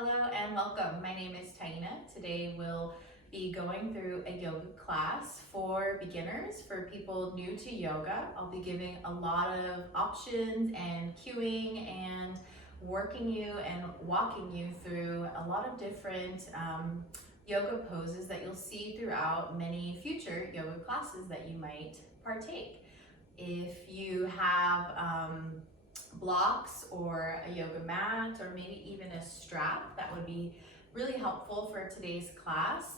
Hello and welcome. My name is Taina. Today we'll be going through a yoga class for beginners, for people new to yoga. I'll be giving a lot of options and cueing and working you and walking you through a lot of different yoga poses that you'll see throughout many future yoga classes that you might partake. If you have blocks or a yoga mat or maybe even a strap, that would be really helpful for today's class.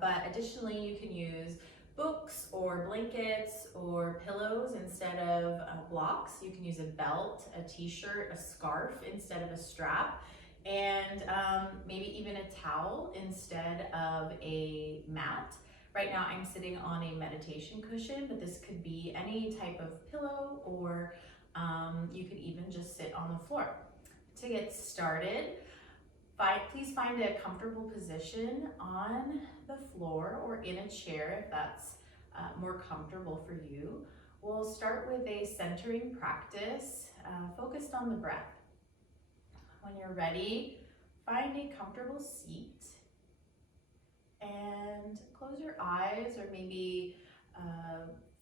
But additionally, you can use books or blankets or pillows instead of blocks. You can use a belt, a t-shirt, a scarf instead of a strap, and maybe even a towel instead of a mat. Right now I'm sitting on a meditation cushion, but this could be any type of pillow, or you could even just sit on the floor. To get started, please find a comfortable position on the floor or in a chair if that's more comfortable for you. We'll start with a centering practice focused on the breath. When you're ready, find a comfortable seat and close your eyes, or maybe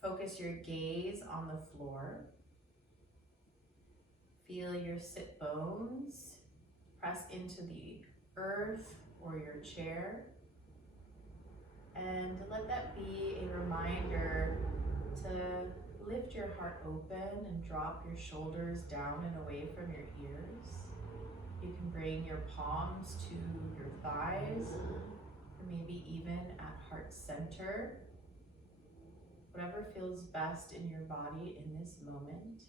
focus your gaze on the floor. Feel your sit bones press into the earth or your chair. And let that be a reminder to lift your heart open and drop your shoulders down and away from your ears. You can bring your palms to your thighs, or maybe even at heart center. Whatever feels best in your body in this moment.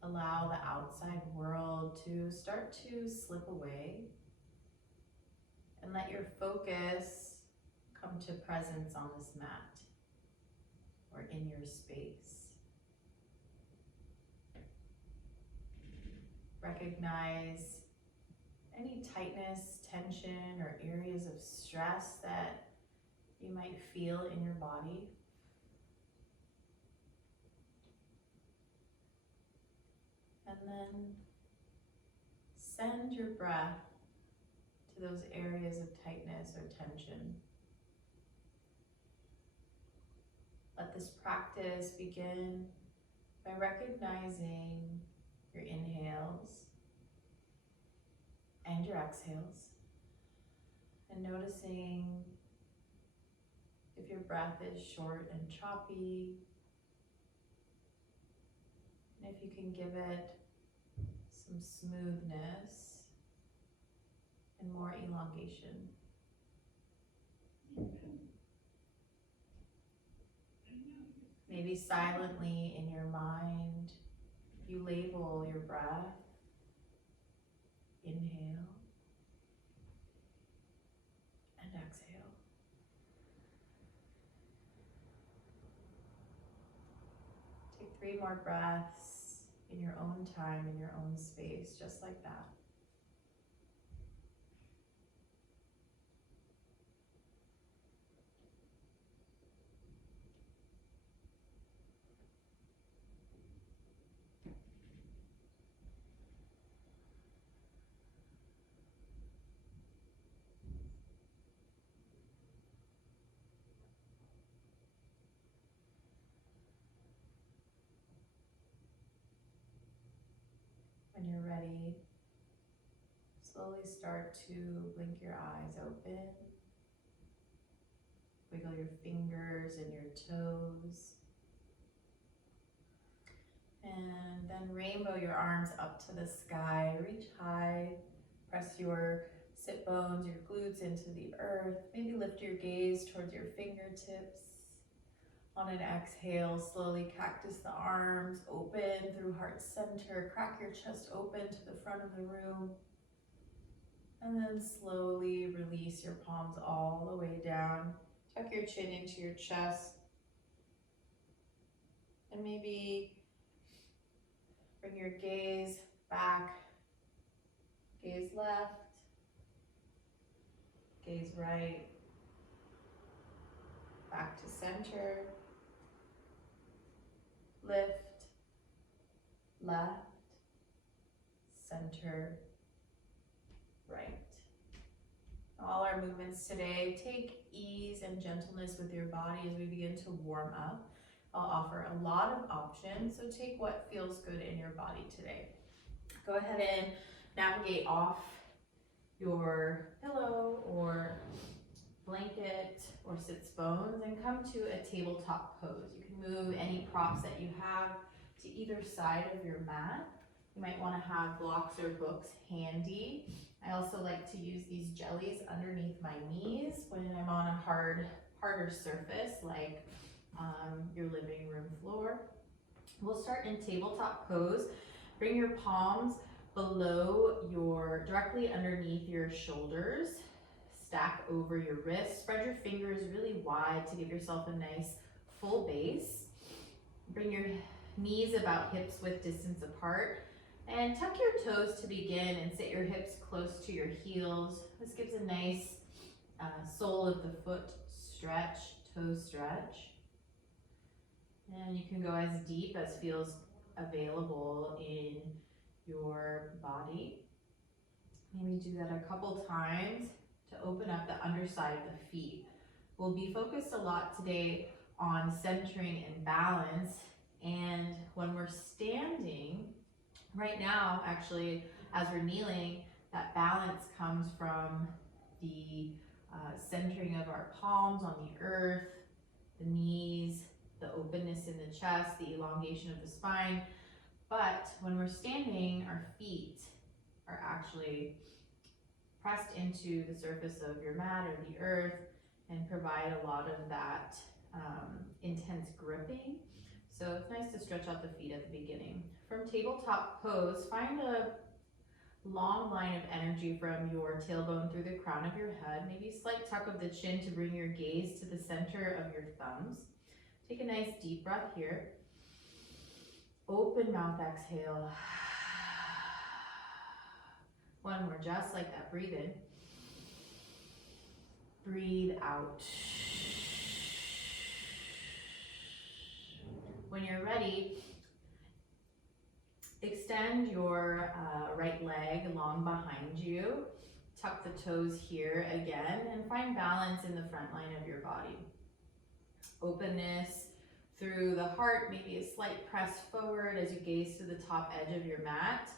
Allow the outside world to start to slip away, and let your focus come to presence on this mat or in your space. Recognize any tightness, tension, or areas of stress that you might feel in your body. And then send your breath to those areas of tightness or tension. Let this practice begin by recognizing your inhales and your exhales, and noticing if your breath is short and choppy, and if you can give it some smoothness and more elongation. Maybe silently in your mind, you label your breath. Inhale and exhale. Take 3 more breaths in your own time, in your own space, just like that. When you're ready, slowly start to blink your eyes open. Wiggle your fingers and your toes. And then rainbow your arms up to the sky. Reach high. Press your sit bones, your glutes into the earth. Maybe lift your gaze towards your fingertips. On an exhale, slowly cactus the arms, open through heart center, crack your chest open to the front of the room. And then slowly release your palms all the way down. Tuck your chin into your chest. And maybe bring your gaze back, gaze left, gaze right, back to center. Lift left, center, right. All our movements today, take ease and gentleness with your body as we begin to warm up. I'll offer a lot of options, so take what feels good in your body today. Go ahead and navigate off your pillow or blanket or sits bones and come to a tabletop pose. You can move any props that you have to either side of your mat. You might want to have blocks or books handy. I also like to use these jellies underneath my knees when I'm on a harder surface like your living room floor. We'll start in tabletop pose. Bring your palms directly underneath your shoulders. Stack over your wrists. Spread your fingers really wide to give yourself a nice full base. Bring your knees about hips width distance apart. And tuck your toes to begin and sit your hips close to your heels. This gives a nice sole of the foot stretch, toe stretch. And you can go as deep as feels available in your body. Maybe do that a couple times to open up the underside of the feet. We'll be focused a lot today on centering and balance. And when we're standing, right now, actually, as we're kneeling, that balance comes from the centering of our palms on the earth, the knees, the openness in the chest, the elongation of the spine. But when we're standing, our feet are actually pressed into the surface of your mat or the earth and provide a lot of that intense gripping. So it's nice to stretch out the feet at the beginning. From tabletop pose, find a long line of energy from your tailbone through the crown of your head. Maybe a slight tuck of the chin to bring your gaze to the center of your thumbs. Take a nice deep breath here. Open mouth exhale. One more, just like that. Breathe in. Breathe out. When you're ready, extend your right leg long behind you. Tuck the toes here again and find balance in the front line of your body. Openness through the heart, maybe a slight press forward as you gaze to the top edge of your mat.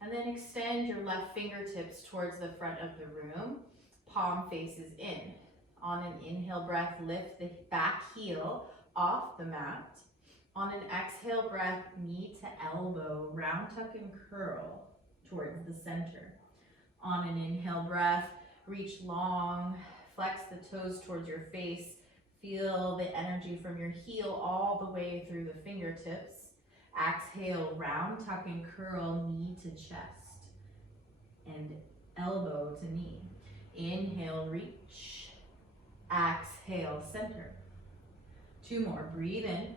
And then extend your left fingertips towards the front of the room. Palm faces in. On an inhale breath, lift the back heel off the mat. On an exhale breath, knee to elbow, round tuck and curl towards the center. On an inhale breath, reach long, flex the toes towards your face. Feel the energy from your heel all the way through the fingertips. Exhale, round tuck and curl, knee to chest and elbow to knee. Inhale, reach. Exhale, center. Two more, breathe in.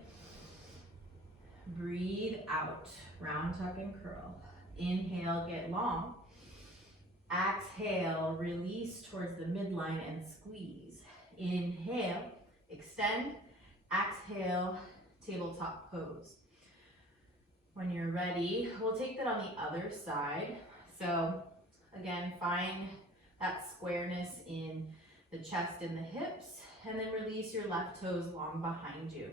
Breathe out, round tuck and curl. Inhale, get long. Exhale, release towards the midline and squeeze. Inhale, extend. Exhale, tabletop pose. When you're ready, we'll take that on the other side. So again, find that squareness in the chest and the hips, and then release your left toes long behind you.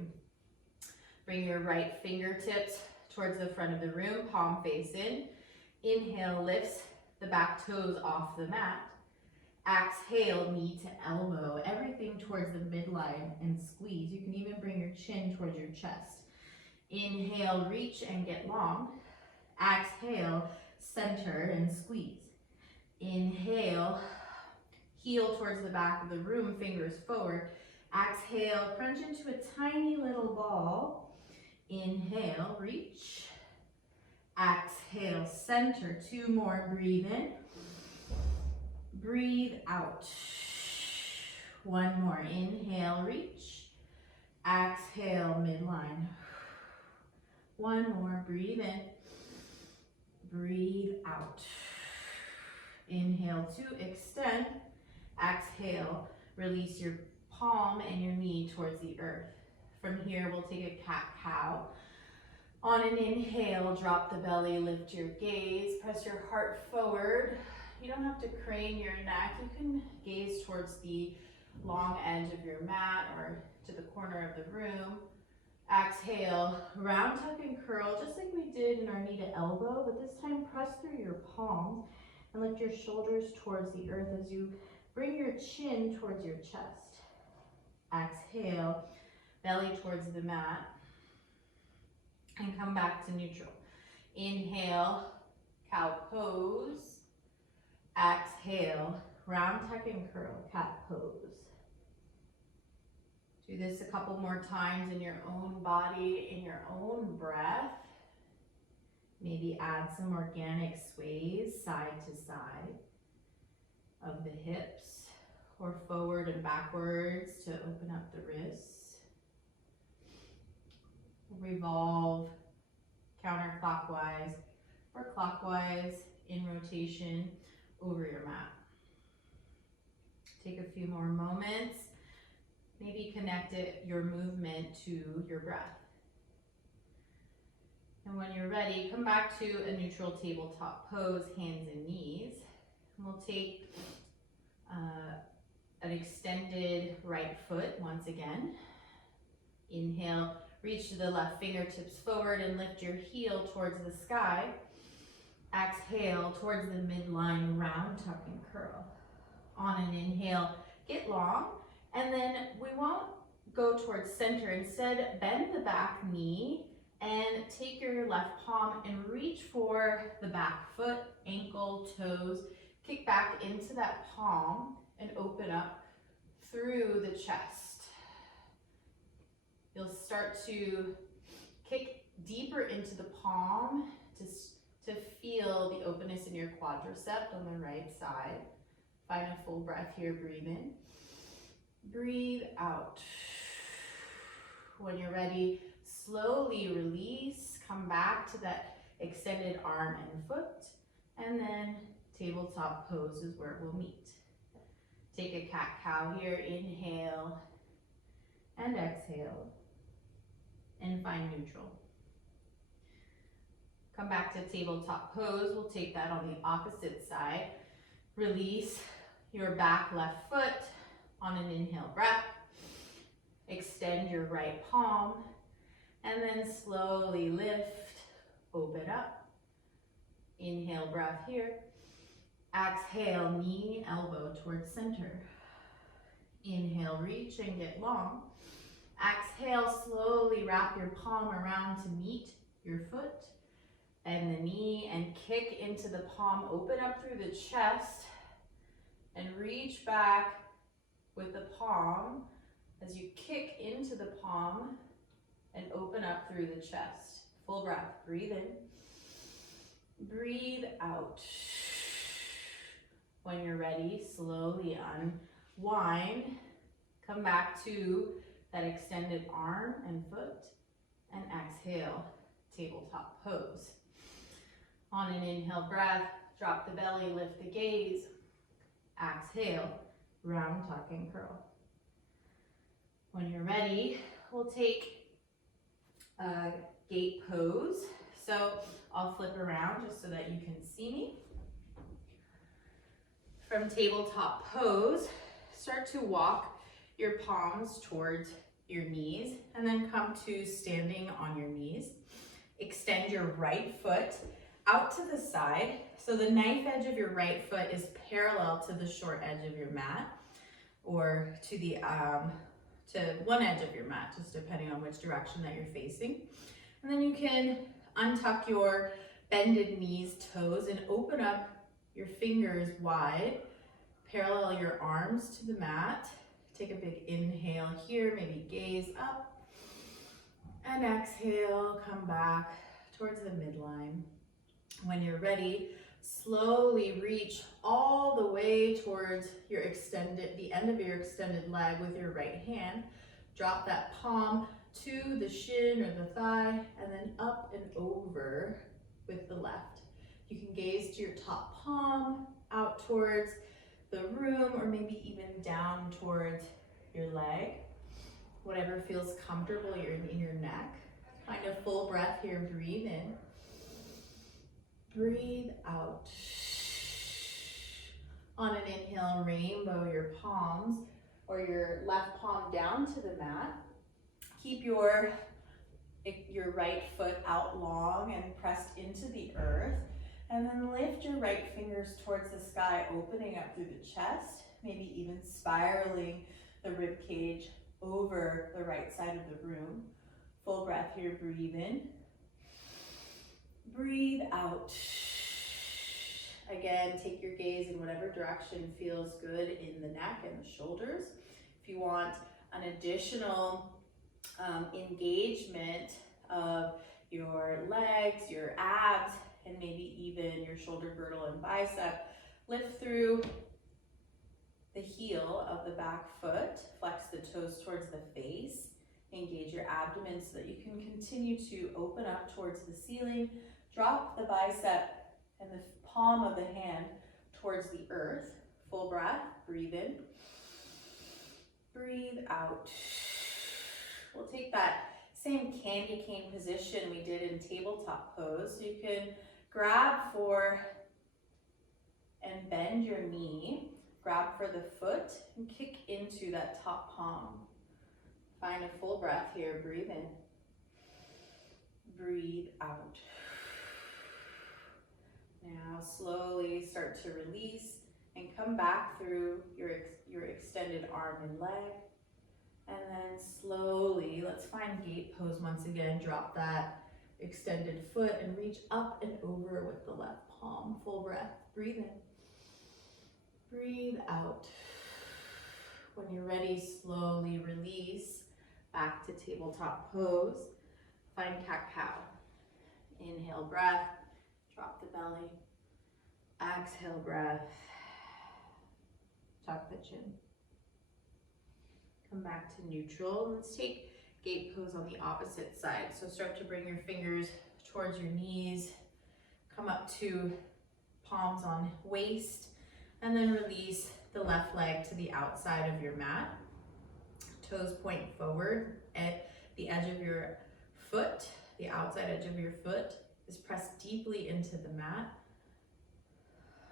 Bring your right fingertips towards the front of the room, palm face in. Inhale, lifts the back toes off the mat. Exhale, knee to elbow, everything towards the midline and squeeze. You can even bring your chin towards your chest. Inhale, reach and get long. Exhale, center and squeeze. Inhale, heel towards the back of the room, fingers forward. Exhale, crunch into a tiny little ball. Inhale, reach. Exhale, center. Two more, breathe in. Breathe out. One more, inhale, reach. Exhale, midline. One more, breathe in. Breathe out. Inhale to extend. Exhale, release your palm and your knee towards the earth. From here, we'll take a cat-cow. On an inhale, drop the belly, lift your gaze, press your heart forward. You don't have to crane your neck. You can gaze towards the long edge of your mat or to the corner of the room. Exhale, round tuck and curl, just like we did in our knee to elbow, but this time press through your palms and lift your shoulders towards the earth as you bring your chin towards your chest. Exhale, belly towards the mat, and come back to neutral. Inhale, cow pose. Exhale, round tuck and curl, cat pose. Do this a couple more times in your own body, in your own breath. Maybe add some organic sways side to side of the hips or forward and backwards to open up the wrists. Revolve counterclockwise or clockwise in rotation over your mat. Take a few more moments. Maybe connect your movement to your breath. And when you're ready, come back to a neutral tabletop pose, hands and knees. And we'll take an extended right foot once again. Inhale, reach the left fingertips forward and lift your heel towards the sky. Exhale, towards the midline, round tuck and curl. On an inhale, get long. And then we won't go towards center. Instead, bend the back knee and take your left palm and reach for the back foot, ankle, toes. Kick back into that palm and open up through the chest. You'll start to kick deeper into the palm to feel the openness in your quadricep on the right side. Find a full breath here, breathe in. Breathe out. When you're ready, slowly release, come back to that extended arm and foot, and then tabletop pose is where we'll meet. Take a cat-cow here, inhale and exhale, and find neutral. Come back to tabletop pose, we'll take that on the opposite side. Release your back left foot. On an inhale breath, extend your right palm, and then slowly lift, open up. Inhale, breath here. Exhale, knee, elbow towards center. Inhale, reach and get long. Exhale, slowly wrap your palm around to meet your foot and the knee and kick into the palm, open up through the chest and reach back with the palm as you kick into the palm and open up through the chest. Full breath, breathe in, breathe out. When you're ready, slowly unwind, come back to that extended arm and foot, and exhale, tabletop pose. On an inhale breath, drop the belly, lift the gaze. Exhale, round tuck and curl. When you're ready, we'll take a gate pose. So I'll flip around just so that you can see me. From tabletop pose, start to walk your palms towards your knees and then come to standing on your knees. Extend your right foot out to the side. So the knife edge of your right foot is parallel to the short edge of your mat, or to the to one edge of your mat, just depending on which direction that you're facing. And then you can untuck your bended knees, toes, and open up your fingers wide. Parallel your arms to the mat. Take a big inhale here, maybe gaze up. And exhale, come back towards the midline. When you're ready, slowly reach all the way towards your the end of your extended leg with your right hand. Drop that palm to the shin or the thigh, and then up and over with the left. You can gaze to your top palm, out towards the room, or maybe even down towards your leg. Whatever feels comfortable in your neck. Find a full breath here, breathe in. Breathe out. On an inhale, rainbow your palms or your left palm down to the mat. Keep your right foot out long and pressed into the earth. And then lift your right fingers towards the sky, opening up through the chest, maybe even spiraling the rib cage over the right side of the room. Full breath here, breathe in. Breathe out. Again, take your gaze in whatever direction feels good in the neck and the shoulders. If you want an additional engagement of your legs, your abs, and maybe even your shoulder girdle and bicep, lift through the heel of the back foot, flex the toes towards the face, engage your abdomen so that you can continue to open up towards the ceiling, drop the bicep and the palm of the hand towards the earth. Full breath, breathe in, breathe out. We'll take that same candy cane position we did in tabletop pose. So you can grab for and bend your knee, grab for the foot and kick into that top palm. Find a full breath here, breathe in, breathe out. Now slowly start to release and come back through your extended arm and leg. And then slowly, let's find gate pose once again. Drop that extended foot and reach up and over with the left palm. Full breath, breathe in, breathe out. When you're ready, slowly release back to tabletop pose. Find cat-cow. Inhale, breath, drop the belly. Exhale, breath, tuck the chin. Come back to neutral. Let's take gate pose on the opposite side. So start to bring your fingers towards your knees. Come up to palms on waist. And then release the left leg to the outside of your mat. Toes point forward. At the edge of your foot, the outside edge of your foot is pressed deeply into the mat.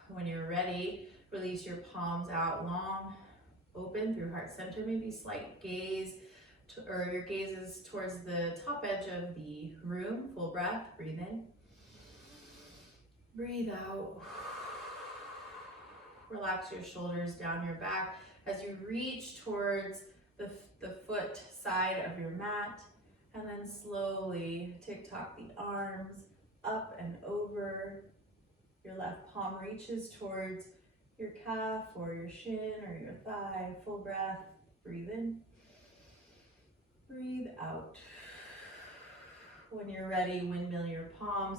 When you're ready, release your palms out long, open through heart center, maybe slight gaze, or your gaze is towards the top edge of the room. Full breath, breathe in, breathe out. Relax your shoulders down your back as you reach towards the foot side of your mat, and then slowly tick-tock the arms up and over. Your left palm reaches towards your calf or your shin or your thigh. Full breath, breathe in, breathe out. When you're ready, windmill your palms.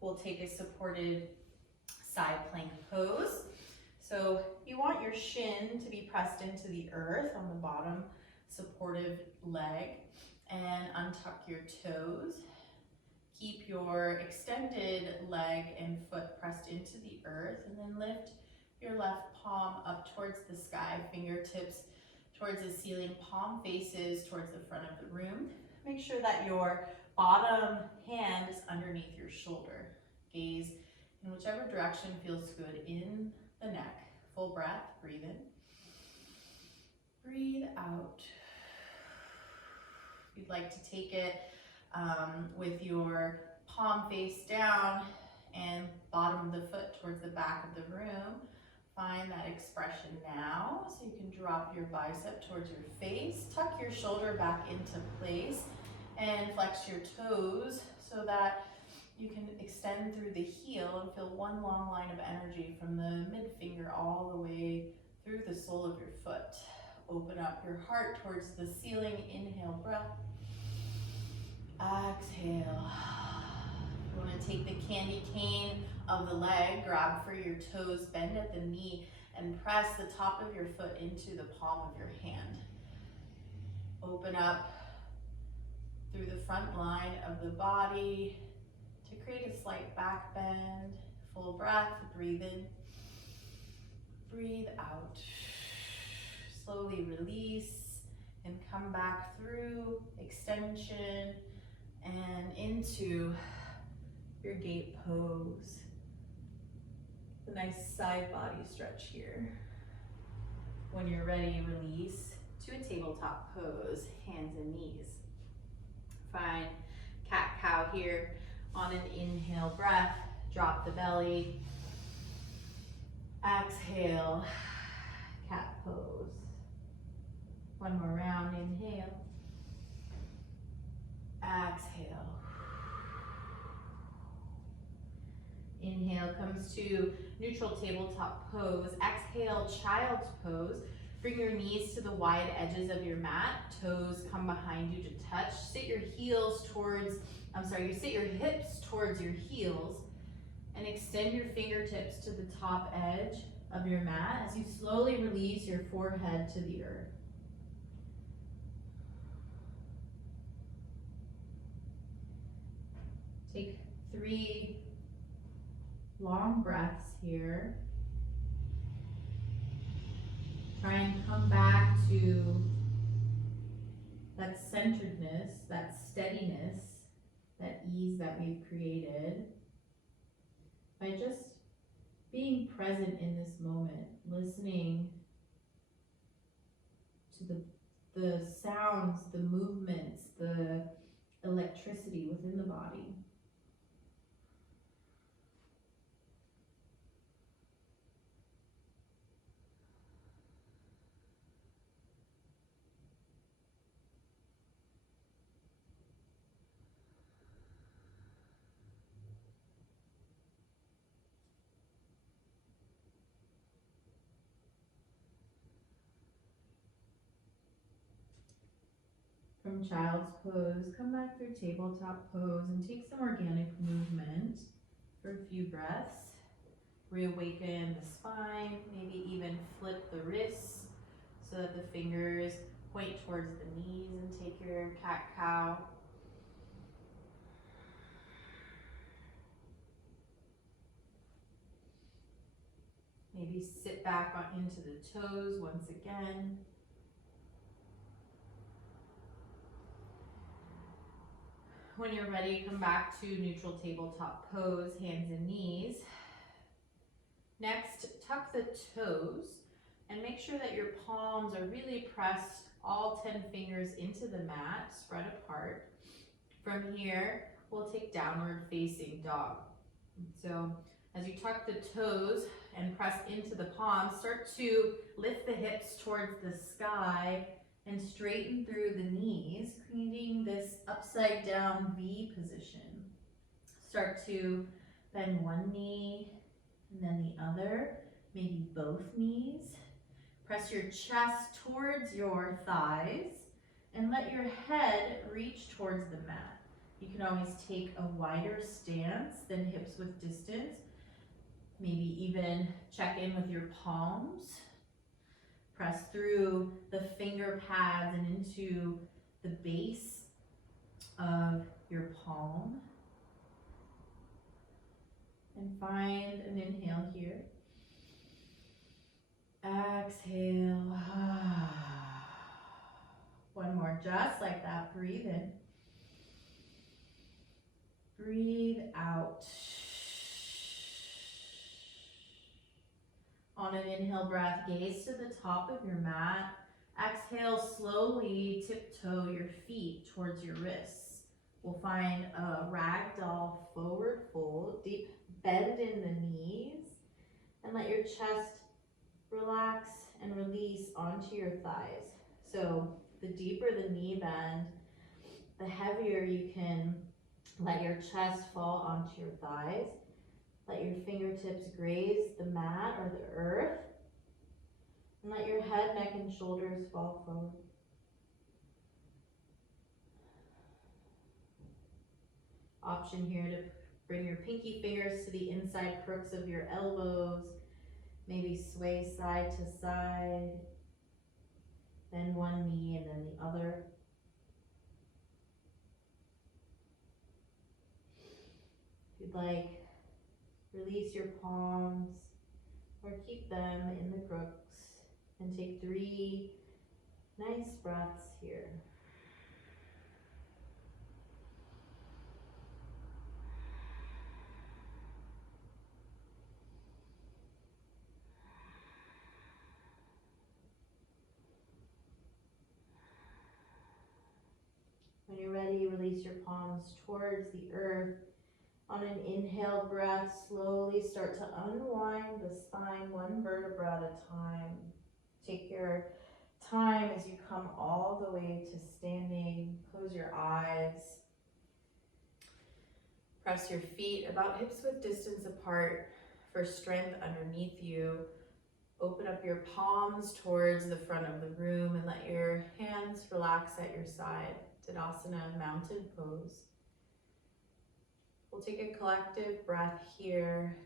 We'll take a supported side plank pose. So you want your shin to be pressed into the earth on the bottom supportive leg, and untuck your toes. Keep your extended leg and foot pressed into the earth, and then lift your left palm up towards the sky, fingertips towards the ceiling, palm faces towards the front of the room. Make sure that your bottom hand is underneath your shoulder. Gaze in whichever direction feels good in the neck. Full breath, breathe in, breathe out. If you'd like to take it with your palm face down and bottom of the foot towards the back of the room, find that expression now. So you can drop your bicep towards your face, tuck your shoulder back into place, and flex your toes so that you can extend through the heel and feel one long line of energy from the mid finger all the way through the sole of your foot. Open up your heart towards the ceiling. Inhale, breath. Exhale. You want to take the candy cane of the leg, grab for your toes, bend at the knee, and press the top of your foot into the palm of your hand. Open up through the front line of the body to create a slight back bend. Full breath, breathe in, breathe out. Slowly release and come back through extension And into your gate pose. A nice side body stretch here. When you're ready, release to a tabletop pose, hands and knees. Find cat-cow here. On an inhale breath, drop the belly. Exhale, cat pose. One more round, inhale. Exhale. Inhale comes to neutral tabletop pose. Exhale, child's pose. Bring your knees to the wide edges of your mat. Toes come behind you to touch. Sit your hips towards your heels and extend your fingertips to the top edge of your mat as you slowly release your forehead to the earth. Take 3 long breaths here. Try and come back to that centeredness, that steadiness, that ease that we've created by just being present in this moment, listening to the sounds, the movements, the electricity within the body. From child's pose, come back through tabletop pose and take some organic movement for a few breaths. Reawaken the spine, maybe even flip the wrists so that the fingers point towards the knees, and take your cat-cow. Maybe sit back into the toes once again. When you're ready, come back to neutral tabletop pose, hands and knees. Next, tuck the toes and make sure that your palms are really pressed, all 10 fingers into the mat, spread apart. From here, we'll take downward facing dog. So as you tuck the toes and press into the palms, start to lift the hips towards the sky and straighten through the knees, creating this upside down V position. Start to bend one knee and then the other, maybe both knees. Press your chest towards your thighs and let your head reach towards the mat. You can always take a wider stance than hips width distance. Maybe even check in with your palms. Press through the finger pads and into the base of your palm. And find an inhale here. Exhale. One more, just like that. Breathe in. Breathe out. On an inhale breath, gaze to the top of your mat. Exhale, slowly tiptoe your feet towards your wrists. We'll find a ragdoll forward fold, deep bend in the knees, and let your chest relax and release onto your thighs. So the deeper the knee bend, the heavier you can let your chest fall onto your thighs. Let your fingertips graze the mat or the earth. And let your head, neck, and shoulders fall forward. Option here to bring your pinky fingers to the inside crooks of your elbows. Maybe sway side to side. Then one knee and then the other. If you'd like, release your palms or keep them in the crooks and take 3 nice breaths here. Release your palms towards the earth. On an inhale breath, slowly start to unwind the spine one vertebra at a time. Take your time as you come all the way to standing. Close your eyes. Press your feet about hips width distance apart for strength underneath you. Open up your palms towards the front of the room and let your hands relax at your side. Tadasana, mountain pose. We'll take a collective breath here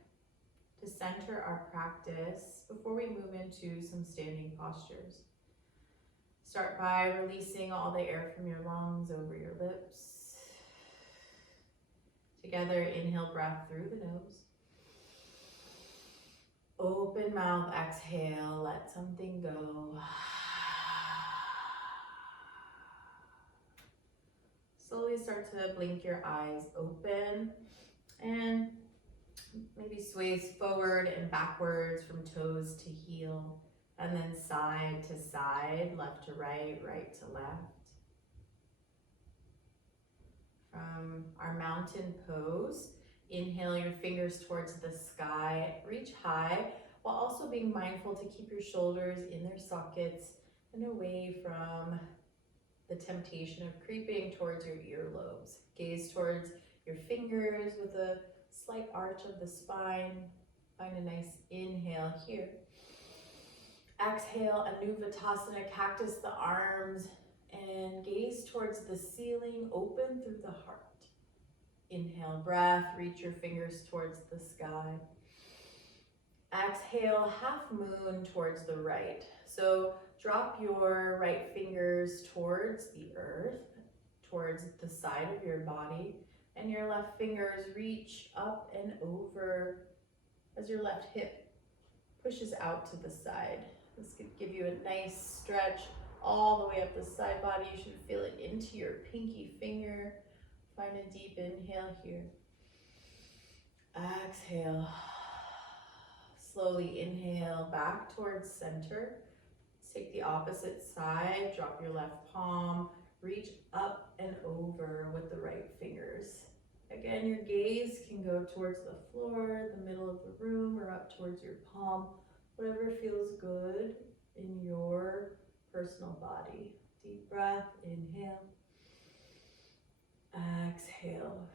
to center our practice before we move into some standing postures. Start by releasing all the air from your lungs over your lips. Together, inhale breath through the nose. Open mouth, exhale, let something go. Slowly start to blink your eyes open and maybe sways forward and backwards from toes to heel, and then side to side, left to right, right to left. From our mountain pose, inhale your fingers towards the sky, reach high, while also being mindful to keep your shoulders in their sockets and away from the temptation of creeping towards your earlobes. Gaze towards your fingers with a slight arch of the spine. Find a nice inhale here. Exhale, Anuvasana, cactus the arms, and gaze towards the ceiling, open through the heart. Inhale, breath, reach your fingers towards the sky. Exhale, half moon towards the right. So drop your right fingers towards the earth, towards the side of your body, and your left fingers reach up and over as your left hip pushes out to the side. This could give you a nice stretch all the way up the side body. You should feel it into your pinky finger. Find a deep inhale here. Exhale. Slowly inhale back towards center. Take the opposite side, drop your left palm, reach up and over with the right fingers. Again, your gaze can go towards the floor, the middle of the room, or up towards your palm, whatever feels good in your personal body. Deep breath, inhale. Exhale.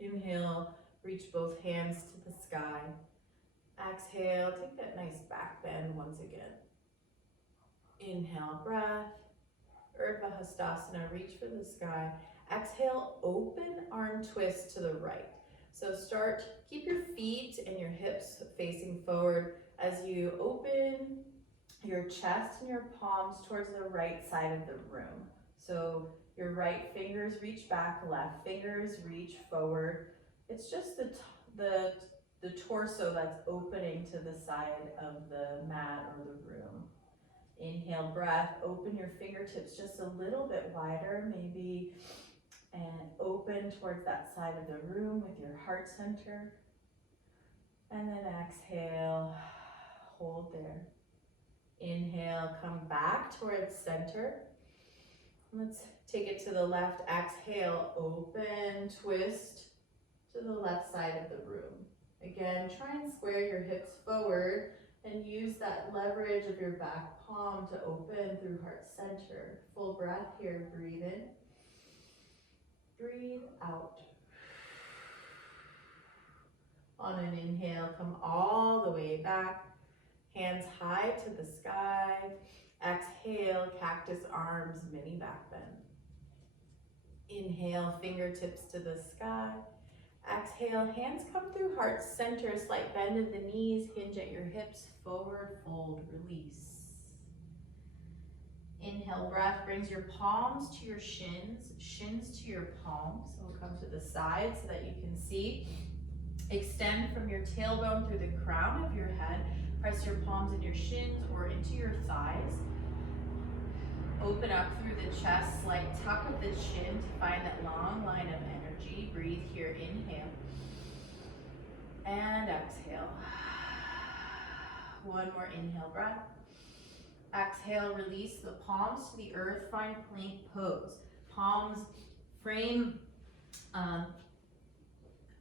Inhale, reach both hands to the sky. Exhale, take that nice back bend once again. Inhale, breath. Urdhva Hastasana, reach for the sky. Exhale, open arm twist to the right. So keep your feet and your hips facing forward as you open your chest and your palms towards the right side of the room. So your right fingers reach back, left fingers reach forward. It's just the torso that's opening to the side of the mat or the room. Inhale, breath, open your fingertips just a little bit wider, maybe, and open towards that side of the room with your heart center. And then exhale, hold there. Inhale, come back towards center. Let's take it to the left. Exhale, open, twist to the left side of the room. Again, try and square your hips forward and use that leverage of your back palm to open through heart center. Full breath here, breathe in, breathe out. On an inhale, come all the way back, hands high to the sky. Exhale, cactus arms, mini back bend. Inhale, fingertips to the sky. Exhale, hands come through heart center, slight bend of the knees, hinge at your hips, forward fold, release. Inhale, breath brings your palms to your shins, shins to your palms. So we'll come to the side so that you can see. Extend from your tailbone through the crown of your head. Press your palms in your shins or into your thighs. Open up through the chest, slight tuck of the chin to find that long line of energy. Breathe here, inhale. And exhale. One more inhale breath. Exhale, release the palms to the earth, find plank pose. Palms Frame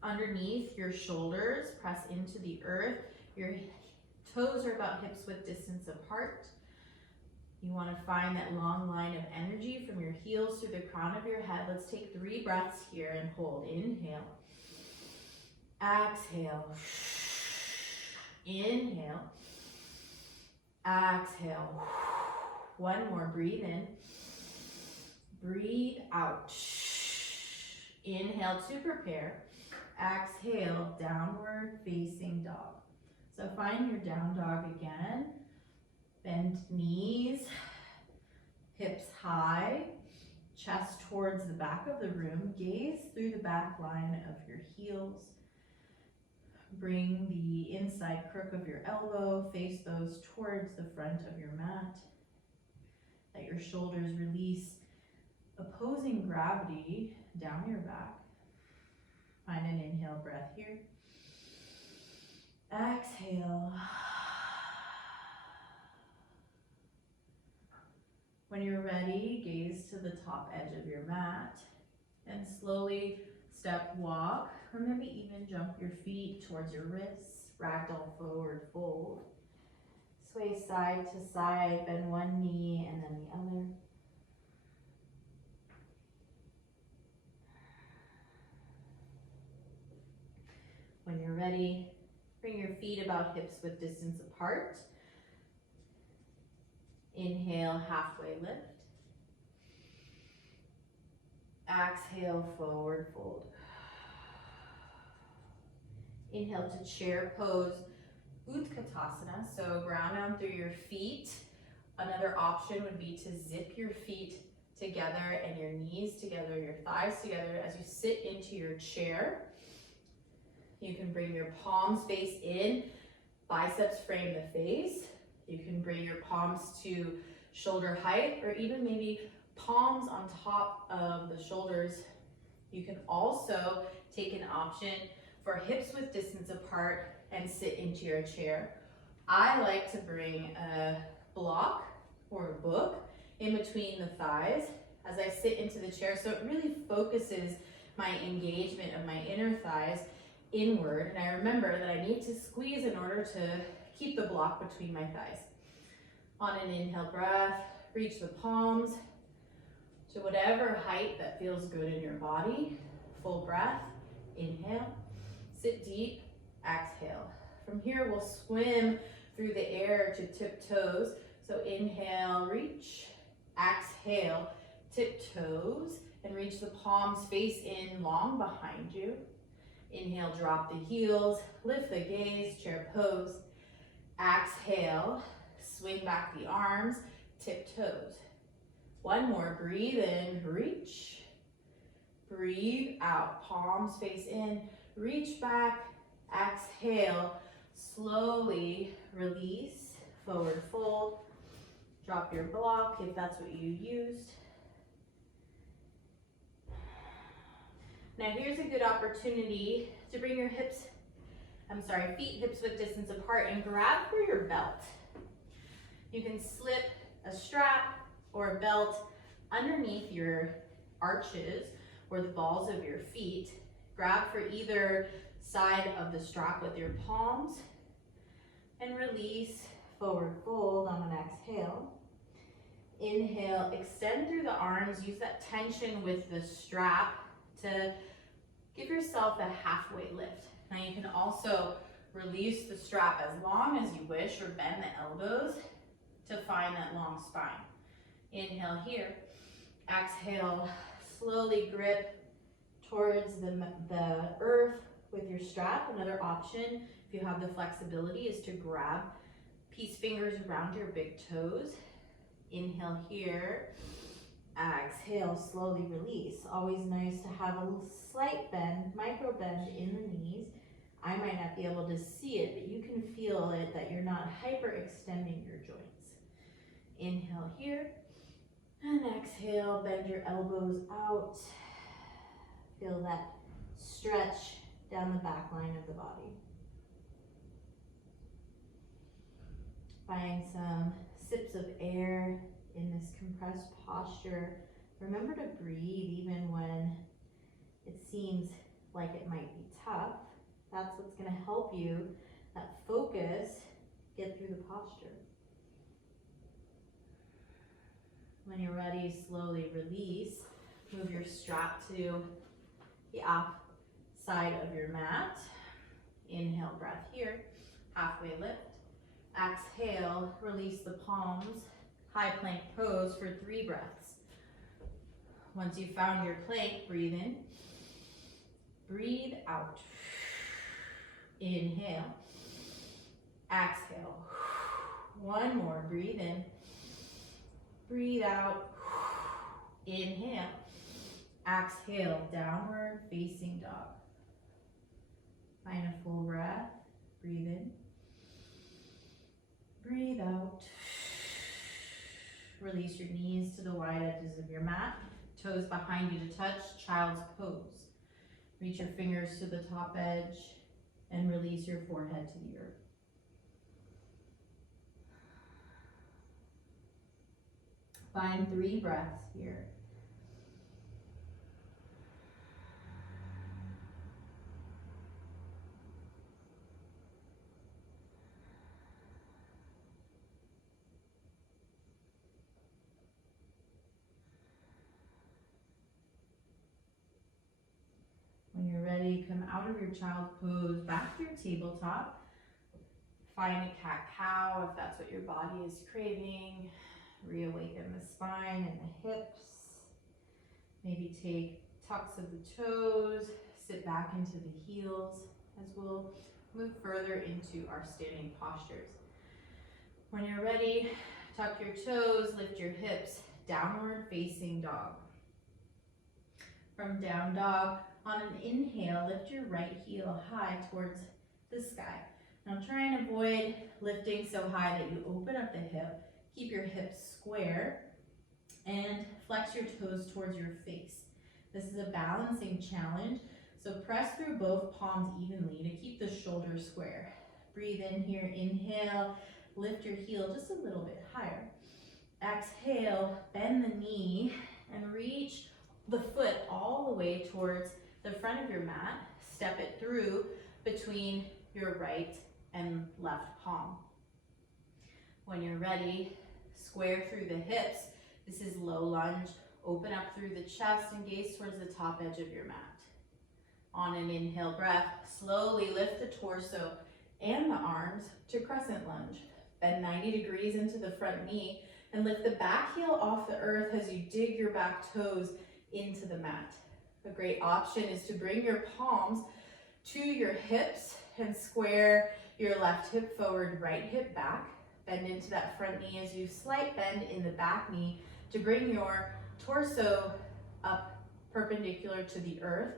underneath your shoulders, press into the earth. Your toes are about hips width distance apart. You want to find that long line of energy from your heels through the crown of your head. Let's take 3 breaths here and hold. Inhale. Exhale. Inhale. Exhale. One more. Breathe in. Breathe out. Inhale to prepare. Exhale, downward facing dog. So find your down dog again. Bend knees, hips high, chest towards the back of the room. Gaze through the back line of your heels. Bring the inside crook of your elbow, face those towards the front of your mat. Let your shoulders release opposing gravity down your back. Find an inhale breath here. Exhale. When you're ready, gaze to the top edge of your mat and slowly step walk, or maybe even jump your feet towards your wrists. Ragdoll forward fold. Sway side to side, bend one knee and then the other. When you're ready, bring your feet about hips width distance apart. Inhale, halfway lift. Exhale, forward fold. Inhale to chair pose, Utkatasana, so ground down through your feet. Another option would be to zip your feet together and your knees together, your thighs together as you sit into your chair. You can bring your palms face in, biceps frame the face. You can bring your palms to shoulder height or even maybe palms on top of the shoulders. You can also take an option for hips width distance apart and sit into your chair. I like to bring a block or a book in between the thighs as I sit into the chair, so it really focuses my engagement of my inner thighs inward, and I remember that I need to squeeze in order to keep the block between my thighs. On an inhale breath, reach the palms to whatever height that feels good in your body. Full breath, inhale, sit deep, exhale. From here, we'll swim through the air to tiptoes. So inhale, reach, exhale, tiptoes, and reach the palms face in long behind you. Inhale, drop the heels, lift the gaze, chair pose. Exhale, swing back the arms, tiptoes. One more, breathe in, reach. Breathe out, palms face in, reach back, exhale, slowly release, forward fold. Drop your block if that's what you used. Now here's a good opportunity to bring your feet hips width distance apart and grab for your belt. You can slip a strap or a belt underneath your arches or the balls of your feet. Grab for either side of the strap with your palms and release, forward fold on an exhale. Inhale, extend through the arms, use that tension with the strap to give yourself a halfway lift. Now you can also release the strap as long as you wish or bend the elbows to find that long spine. Inhale here, exhale, slowly grip towards the earth with your strap. Another option, if you have the flexibility, is to grab peace fingers around your big toes. Inhale here, exhale, slowly release. Always nice to have a slight bend, micro bend in the knees. I might not be able to see it, but you can feel it that you're not hyperextending your joints. Inhale here, and exhale, bend your elbows out. Feel that stretch down the back line of the body. Find some sips of air in this compressed posture Remember to breathe even when it seems like it might be tough. That's what's going to help you, that focus, get through the posture. When you're ready, slowly release. Move your strap to the outside of your mat. Inhale, breath here. Halfway lift. Exhale, release the palms. High plank pose for 3 breaths. Once you've found your plank, breathe in. Breathe out. Inhale. Exhale. One more, breathe in. Breathe out. Inhale. Exhale, downward facing dog. Find a full breath. Breathe in. Breathe out. Release your knees to the wide edges of your mat. Toes behind you to touch, child's pose. Reach your fingers to the top edge and release your forehead to the earth. Find 3 breaths here. When you're ready, come out of your child's pose, back to your tabletop. Find a cat-cow if that's what your body is craving. Reawaken the spine and the hips. Maybe take tucks of the toes, sit back into the heels as we'll move further into our standing postures. When you're ready, tuck your toes, lift your hips, downward facing dog. From down dog, on an inhale, lift your right heel high towards the sky. Now try and avoid lifting so high that you open up the hip. Keep your hips square and flex your toes towards your face. This is a balancing challenge, so press through both palms evenly to keep the shoulders square. Breathe in here, inhale, lift your heel just a little bit higher. Exhale, bend the knee and reach the foot all the way towards the front of your mat. Step it through between your right and left palm. When you're ready, square through the hips. This is low lunge. Open up through the chest and gaze towards the top edge of your mat. On an inhale breath, slowly lift the torso and the arms to crescent lunge. Bend 90 degrees into the front knee and lift the back heel off the earth as you dig your back toes into the mat. A great option is to bring your palms to your hips and square your left hip forward, right hip back. Bend into that front knee as you slight bend in the back knee to bring your torso up perpendicular to the earth,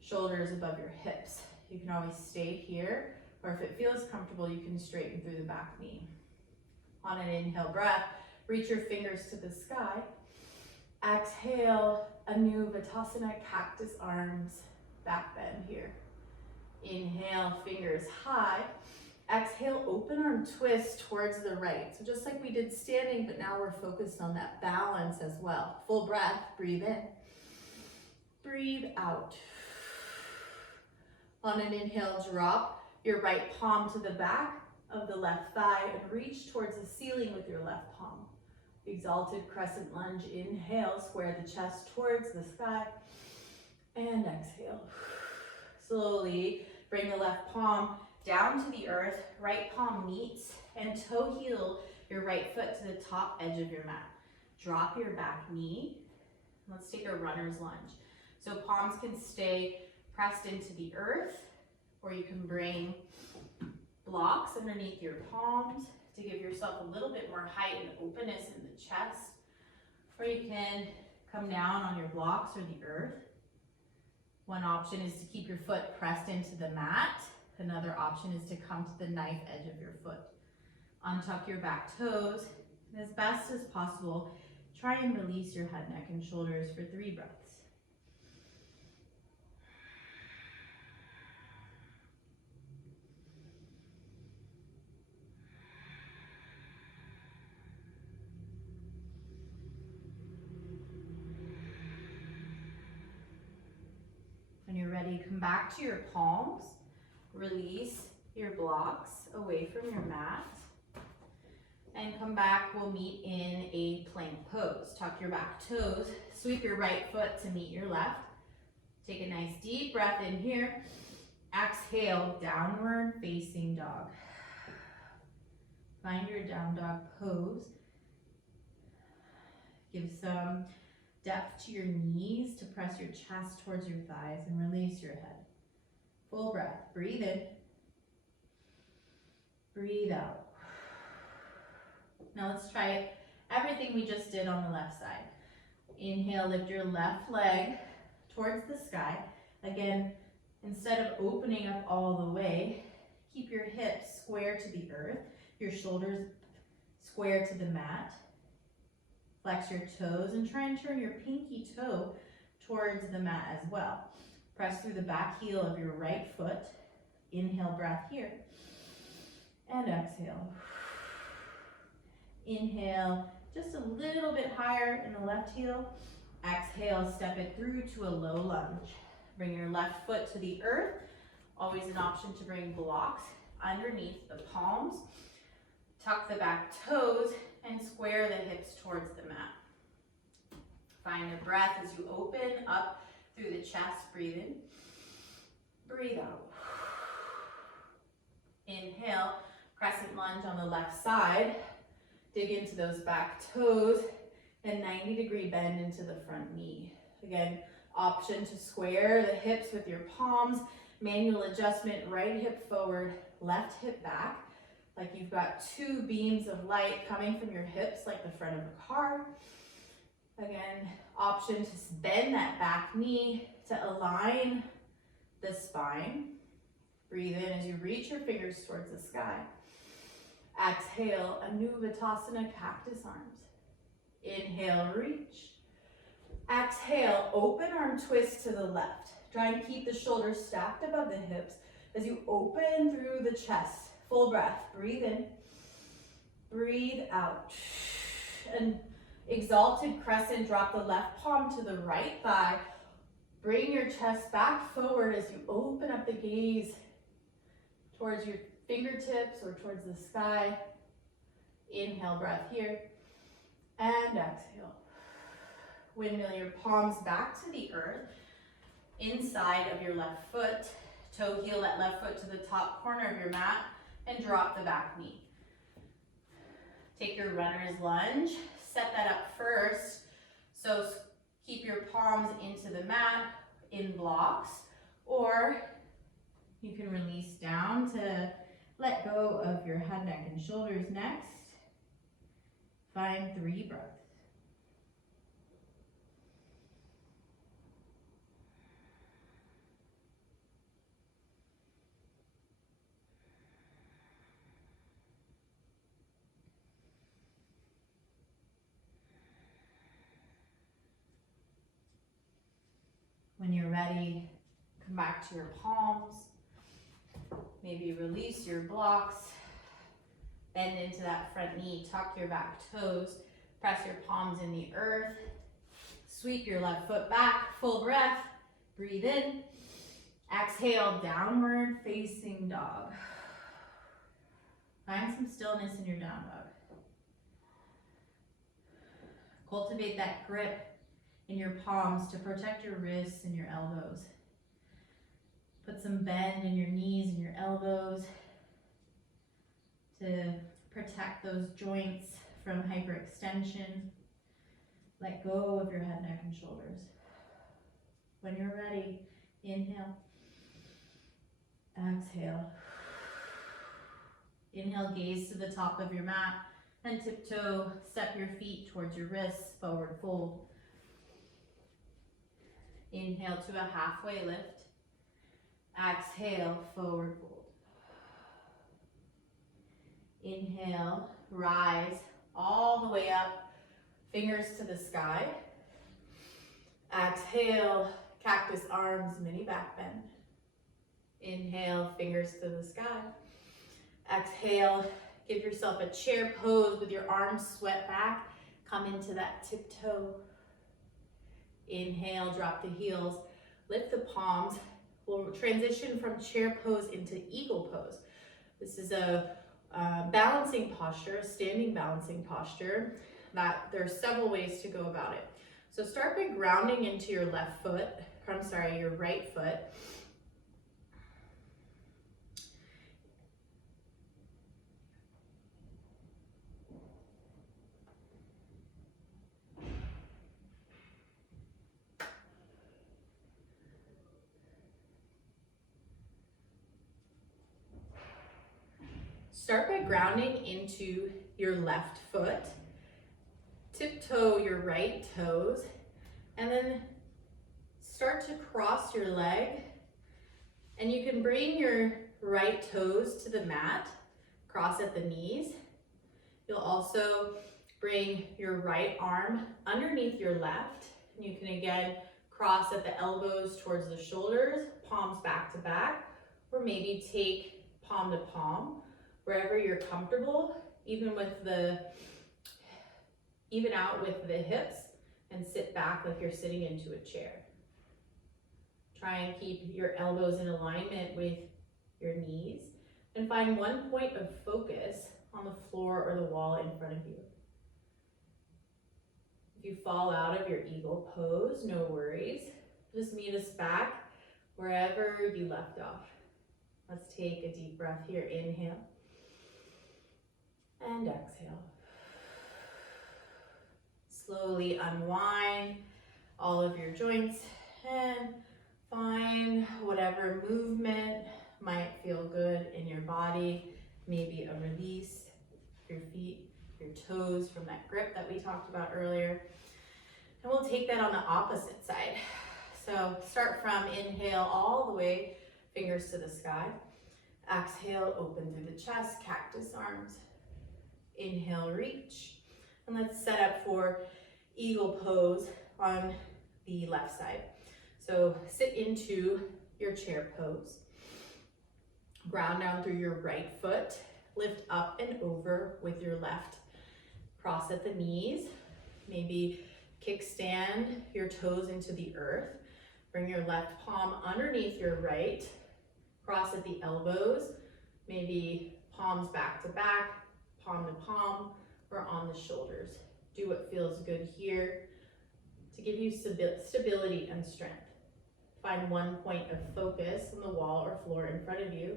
shoulders above your hips. You can always stay here, or if it feels comfortable, you can straighten through the back knee. On an inhale breath, reach your fingers to the sky. Exhale, Anubhatasana, cactus arms, back bend here. Inhale, fingers high. Exhale, open arm twist towards the right. So just like we did standing, but now we're focused on that balance as well. Full breath, breathe in. Breathe out. On an inhale, drop your right palm to the back of the left thigh and reach towards the ceiling with your left palm. Exalted Crescent Lunge. Inhale, square the chest towards the sky. And exhale. Slowly bring the left palm down to the earth. Right palm meets and toe heel your right foot to the top edge of your mat. Drop your back knee. Let's take a runner's lunge. So palms can stay pressed into the earth, or you can bring blocks underneath your palms to give yourself a little bit more height and openness in the chest. Or you can come down on your blocks or the earth. One option is to keep your foot pressed into the mat. Another option is to come to the knife edge of your foot. Untuck your back toes, and as best as possible, try and release your head, neck, and shoulders for 3 breaths. ready, come back to your palms. Release your blocks away from your mat. And come back, we'll meet in a plank pose. Tuck your back toes, sweep your right foot to meet your left. Take a nice deep breath in here. Exhale, downward facing dog. Find your down dog pose. Give some depth to your knees to press your chest towards your thighs and release your head. Full breath, breathe in. Breathe out. Now let's try everything we just did on the left side. Inhale, lift your left leg towards the sky. Again, instead of opening up all the way, keep your hips square to the earth, your shoulders square to the mat. Flex your toes and try and turn your pinky toe towards the mat as well. Press through the back heel of your right foot. Inhale, breath here. And exhale. Inhale, just a little bit higher in the left heel. Exhale, step it through to a low lunge. Bring your left foot to the earth. Always an option to bring blocks underneath the palms. Tuck the back toes and square the hips towards the mat. Find a breath as you open up through the chest. Breathe in. Breathe out. Inhale, crescent lunge on the left side. Dig into those back toes and 90-degree bend into the front knee. Again, option to square the hips with your palms. Manual adjustment, right hip forward, left hip back. Like you've got two beams of light coming from your hips like the front of a car. Again, option to bend that back knee to align the spine. Breathe in as you reach your fingers towards the sky. Exhale, Anuvasana, cactus arms. Inhale, reach. Exhale, open arm twist to the left. Try and keep the shoulders stacked above the hips as you open through the chest. Full breath, breathe in, breathe out. And exalted crescent, drop the left palm to the right thigh. Bring your chest back forward as you open up the gaze towards your fingertips or towards the sky. Inhale, breath here, and exhale. Windmill your palms back to the earth, inside of your left foot. Toe heel that left foot to the top corner of your mat and drop the back knee. Take your runner's lunge, set that up first. So keep your palms into the mat in blocks, or you can release down to let go of your head, neck, and shoulders next. Find 3 breaths. When you're ready, come back to your palms. Maybe release your blocks. Bend into that front knee, tuck your back toes, press your palms in the earth. Sweep your left foot back, full breath. Breathe in. Exhale, downward facing dog. Find some stillness in your down dog. Cultivate that grip in your palms to protect your wrists and your elbows. Put some bend in your knees and your elbows to protect those joints from hyperextension. Let go of your head, neck, and shoulders. When you're ready, inhale, exhale. Inhale, gaze to the top of your mat, and tiptoe, step your feet towards your wrists, forward fold. Inhale to a halfway lift. Exhale, forward fold. Inhale, rise all the way up, fingers to the sky. Exhale, cactus arms, mini back bend. Inhale, fingers to the sky. Exhale, give yourself a chair pose with your arms swept back. Come into that tiptoe. Inhale, drop the heels, lift the palms, We'll transition from chair pose into eagle pose. This is a balancing posture, a standing balancing posture that there are several ways to go about it. So start by grounding into your your right foot. Start by grounding into your left foot. Tiptoe your right toes, and then start to cross your leg. And you can bring your right toes to the mat, cross at the knees. You'll also bring your right arm underneath your left. And you can again cross at the elbows towards the shoulders, palms back to back, or maybe take palm to palm, wherever you're comfortable, even out with the hips, and sit back like you're sitting into a chair. Try and keep your elbows in alignment with your knees, and find one point of focus on the floor or the wall in front of you. If you fall out of your eagle pose, no worries. Just meet us back wherever you left off. Let's take a deep breath here. Inhale and exhale. Slowly unwind all of your joints and find whatever movement might feel good in your body. Maybe a release, your feet, your toes from that grip that we talked about earlier. And we'll take that on the opposite side. So start from inhale all the way, fingers to the sky. Exhale, open through the chest, cactus arms. Inhale, reach. And let's set up for eagle pose on the left side. So sit into your chair pose. Ground down through your right foot. Lift up and over with your left. Cross at the knees. Maybe kickstand your toes into the earth. Bring your left palm underneath your right. Cross at the elbows. Maybe palms back to back, palm to palm, or on the shoulders. Do what feels good here to give you stability and strength. Find one point of focus on the wall or floor in front of you,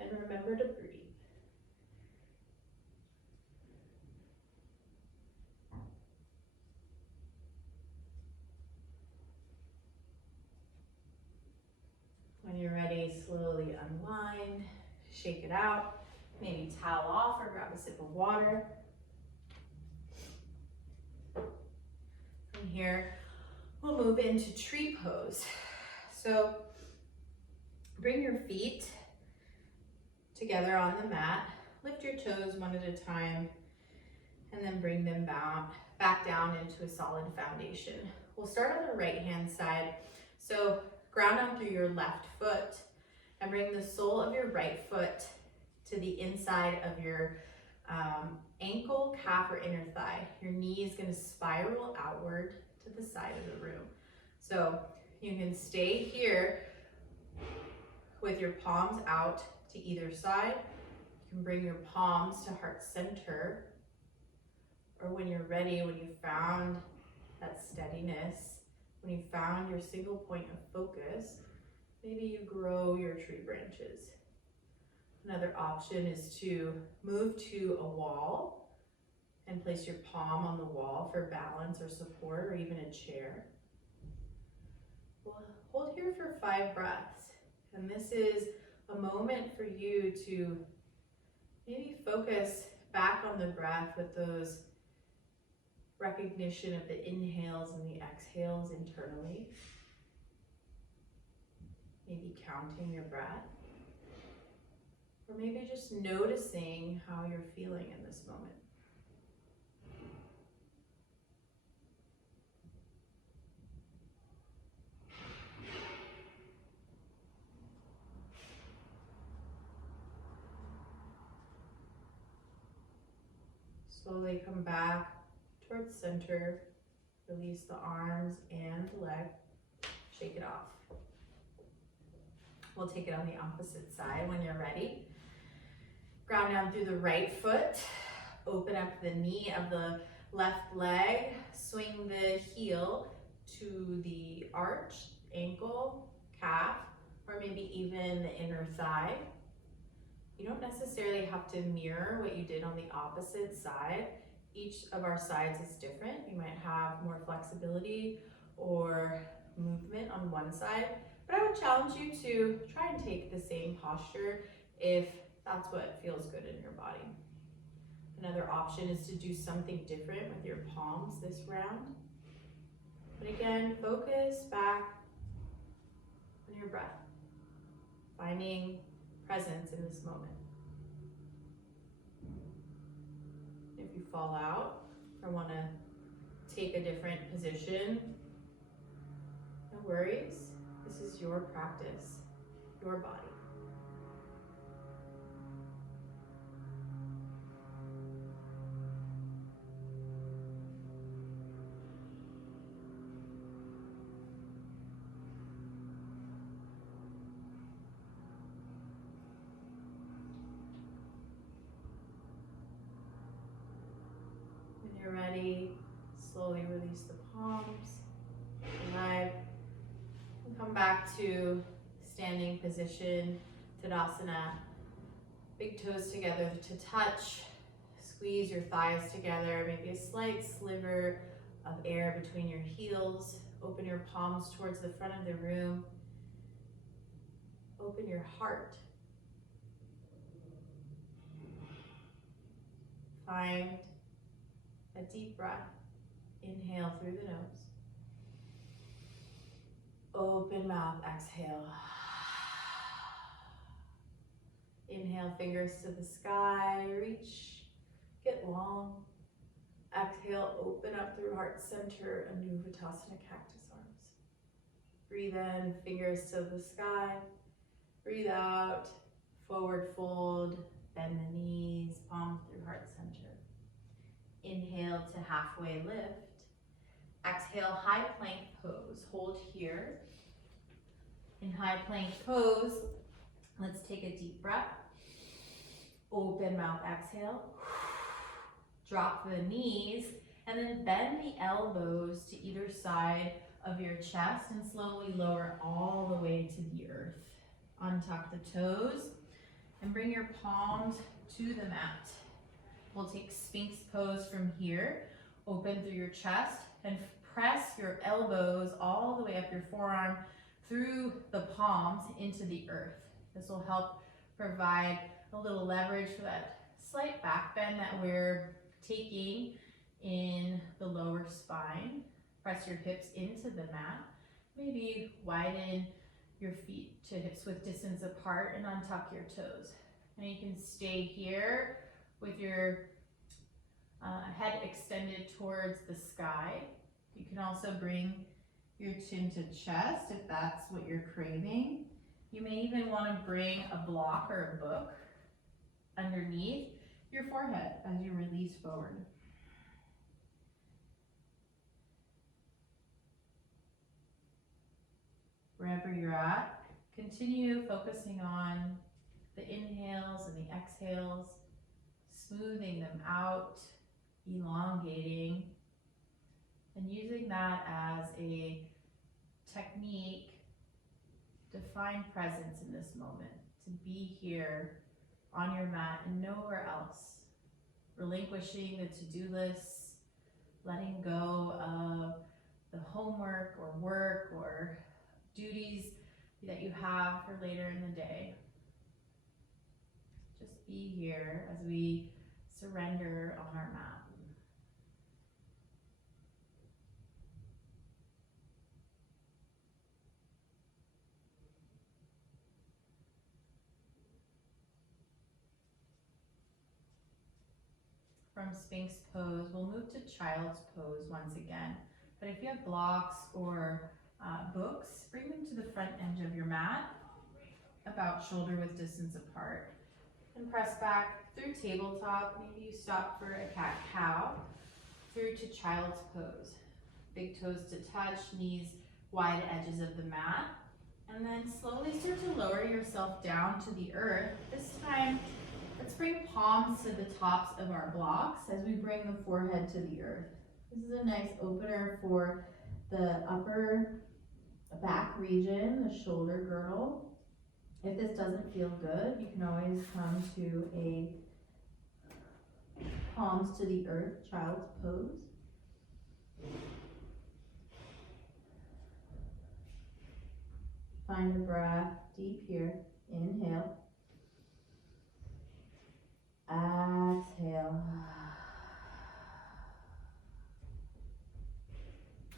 and remember to breathe. When you're ready, slowly unwind, shake it out, maybe towel off or grab a sip of water. From here, we'll move into tree pose. So bring your feet together on the mat, lift your toes one at a time, and then bring them back down into a solid foundation. We'll start on the right-hand side. So ground down through your left foot and bring the sole of your right foot to the inside of your ankle, calf, or inner thigh. Your knee is going to spiral outward to the side of the room. So you can stay here with your palms out to either side. You can bring your palms to heart center, or when you're ready, when you found that steadiness, when you found your single point of focus, maybe you grow your tree branches. Another option is to move to a wall and place your palm on the wall for balance or support, or even a chair. We'll hold here for 5 breaths. And this is a moment for you to maybe focus back on the breath with those recognition of the inhales and the exhales internally. Maybe counting your breath. Or maybe just noticing how you're feeling in this moment. Slowly come back towards center. Release the arms and the leg. Shake it off. We'll take it on the opposite side when you're ready. Ground down through the right foot. Open up the knee of the left leg. Swing the heel to the arch, ankle, calf, or maybe even the inner thigh. You don't necessarily have to mirror what you did on the opposite side. Each of our sides is different. You might have more flexibility or movement on one side, but I would challenge you to try and take the same posture if that's what feels good in your body. Another option is to do something different with your palms this round. But again, focus back on your breath, finding presence in this moment. If you fall out or want to take a different position, no worries. This is your practice, your body. When you're ready, slowly release the palms, the leg, and come back to standing position, Tadasana. Big toes together to touch. Squeeze your thighs together, maybe a slight sliver of air between your heels. Open your palms towards the front of the room. Open your heart. Find a deep breath. Inhale through the nose. Open mouth, exhale. Inhale, fingers to the sky, reach, get long. Exhale, open up through heart center, Anuvasana, cactus arms. Breathe in, fingers to the sky. Breathe out, forward fold, bend the knees, palms through heart center. Inhale to halfway lift. Exhale, high plank pose. Hold here. In high plank pose, let's take a deep breath. Open mouth, exhale. Drop the knees and then bend the elbows to either side of your chest and slowly lower all the way to the earth. Untuck the toes and bring your palms to the mat. We'll take Sphinx Pose from here. Open through your chest and press your elbows all the way up your forearm through the palms into the earth. This will help provide a little leverage for that slight back bend that we're taking in the lower spine. Press your hips into the mat. Maybe widen your feet to hips width distance apart and untuck your toes. And you can stay here with your head extended towards the sky. You can also bring your chin to chest if that's what you're craving. You may even want to bring a block or a book underneath your forehead as you release forward. Wherever you're at, continue focusing on the inhales and the exhales, smoothing them out, elongating, and using that as a technique to find presence in this moment, to be here on your mat and nowhere else. Relinquishing the to-do lists, letting go of the homework or work or duties that you have for later in the day. Just be here as we surrender on our mat. From Sphinx Pose, we'll move to Child's Pose once again. But if you have blocks or books, bring them to the front edge of your mat, about shoulder width distance apart. And press back through tabletop. Maybe you stop for a cat-cow, through to Child's Pose. Big toes to touch, knees wide edges of the mat. And then then slowly start to lower yourself down to the earth. This time, let's bring palms to the tops of our blocks as we bring the forehead to the earth. This is a nice opener for the upper back region, the shoulder girdle. If this doesn't feel good, you can always come to a palms to the earth, child's pose. Find a breath deep here. Inhale. Exhale.